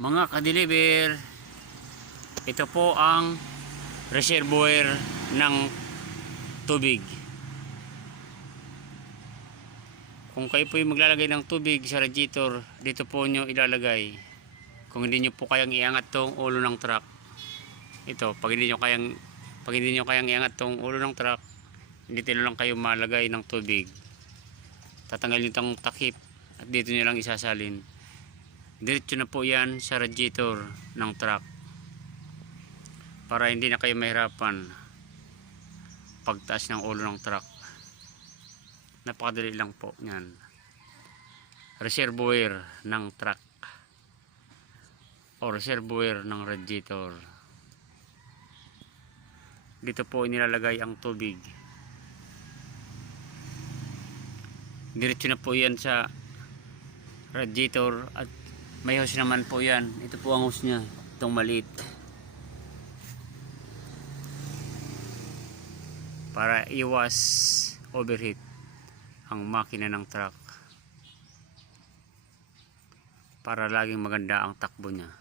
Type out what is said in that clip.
Mga kadeliver, ito po ang reservoir ng tubig. Kung kayo po yung maglalagay ng tubig sa radiator, dito po nyo ilalagay. Kung hindi nyo po kayang iangat tong ulo ng truck. Ito, pag hindi nyo kayang pag hindi nyo kayang iangat tong ulo ng truck, dito lang kayo malagay ng tubig. Tatanggal nyo itong takip at dito nyo lang isasalin. Diretso na po yan sa radiator ng truck. Para hindi na kayo mahirapan pagtaas ng ulo ng truck. Napakadali lang po yan. Reservoir ng truck o reservoir ng radiator. Dito po inilalagay ang tubig. Diretso na po yan sa radiator at may hose naman po yan. Ito po ang hose niya. Itong maliit. Para iwas overheat ang makina ng truck. Para laging maganda ang takbo niya.